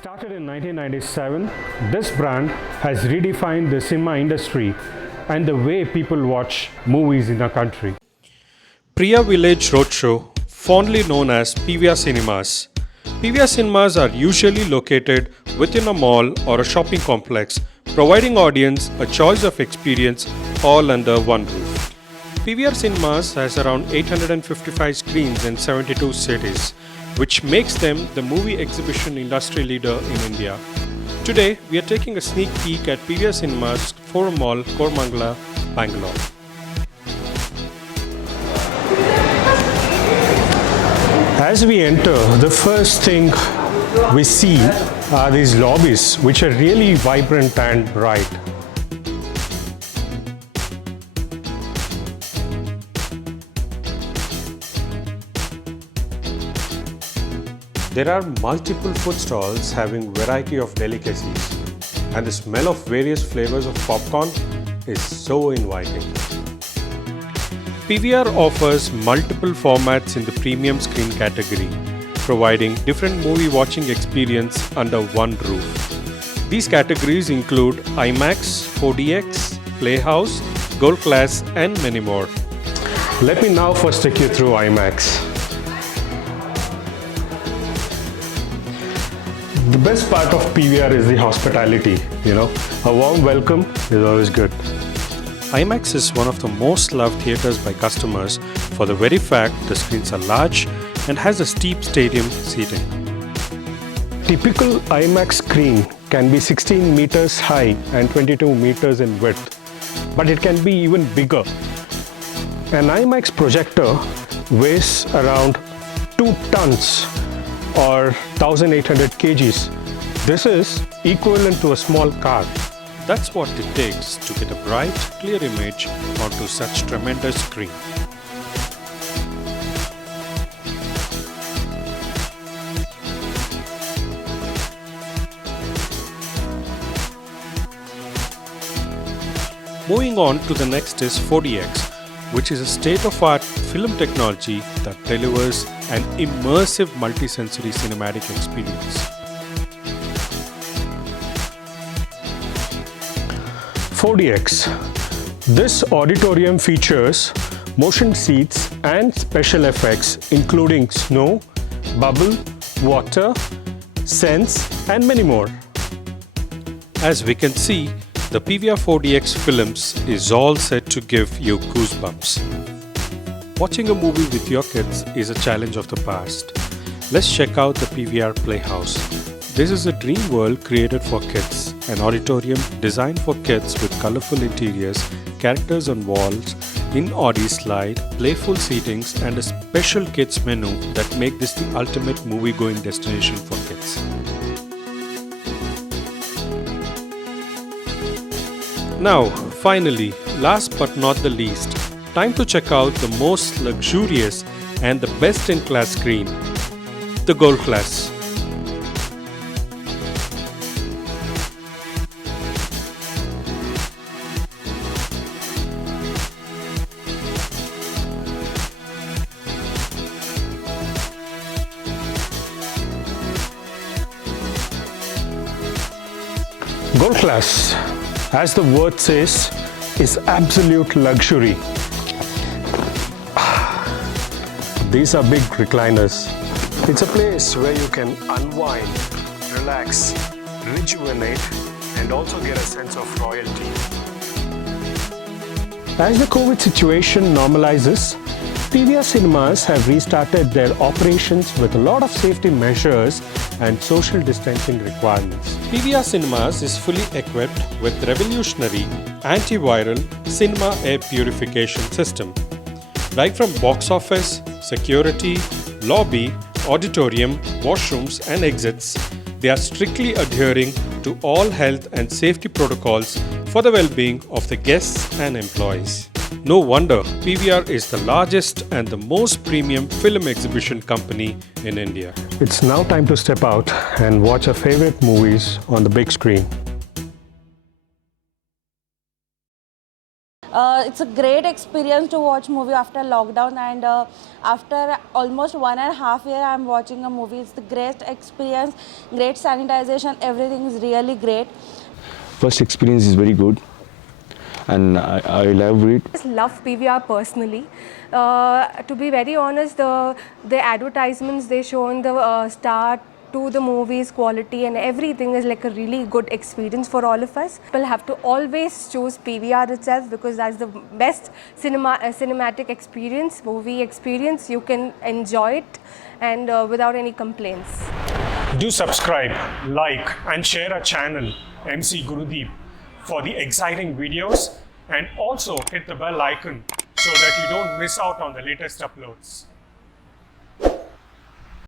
Started in 1997, this brand has redefined the cinema industry and the way people watch movies in our country. Priya Village Roadshow, fondly known as PVR Cinemas. PVR Cinemas are usually located within a mall or a shopping complex, providing audience a choice of experience all under one roof. PVR Cinemas has around 855 screens in 72 cities, which makes them the movie exhibition industry leader in India. Today, we are taking a sneak peek at PVR Cinemas, Forum Mall, Koramangala, Bangalore. As we enter, the first thing we see are these lobbies, which are really vibrant and bright. There are multiple food stalls having variety of delicacies, and the smell of various flavors of popcorn is so inviting. PVR offers multiple formats in the premium screen category, providing different movie watching experience under one roof. These categories include IMAX, 4DX, Playhouse, Gold Class, and many more. Let me now first take you through IMAX. The best part of PVR is the hospitality, A warm welcome is always good. IMAX is one of the most loved theaters by customers for the very fact the screens are large and has a steep stadium seating. Typical IMAX screen can be 16 meters high and 22 meters in width, but it can be even bigger. An IMAX projector weighs around 2 tons or 1800 kgs. This is equivalent to a small car. That's what it takes to get a bright, clear image onto such tremendous screen. Moving on to the next is 4DX, which is a state-of-art film technology that delivers an immersive multisensory cinematic experience. 4DX. This auditorium features motion seats and special effects including snow, bubble, water, sense, and many more. As we can see, the PVR 4DX films is all set to give you goosebumps. Watching a movie with your kids is a challenge of the past. Let's check out the PVR Playhouse. This is a dream world created for kids, an auditorium designed for kids with colorful interiors, characters on walls, in-audi slide, playful seatings, and a special kids menu that make this the ultimate movie-going destination for kids. Now, finally, last but not the least, time to check out the most luxurious and the best-in-class screen, the Gold Class. Gold Class, as the word says, is absolute luxury. These are big recliners. It's a place where you can unwind, relax, rejuvenate, and also get a sense of royalty. As the COVID situation normalizes, PVR Cinemas have restarted their operations with a lot of safety measures and social distancing requirements. PVR Cinemas is fully equipped with revolutionary antiviral cinema air purification system. Right from box office, security, lobby, auditorium, washrooms and exits, they are strictly adhering to all health and safety protocols for the well-being of the guests and employees. No wonder PVR is the largest and the most premium film exhibition company in India. It's now time to step out and watch our favorite movies on the big screen. It's a great experience to watch movie after lockdown, and after almost 1.5 years I'm watching a movie. It's the great experience, great sanitization, everything is really great. First experience is very good, and I love it. Just love PVR personally. To be very honest, the advertisements they show in the start to the movies, quality and everything is like a really good experience for all of us. People have to always choose PVR itself because that's the best cinematic experience, movie experience. You can enjoy it and without any complaints. Do subscribe, like, and share our channel, MC Gurudeep, for the exciting videos, and also hit the bell icon so that you don't miss out on the latest uploads.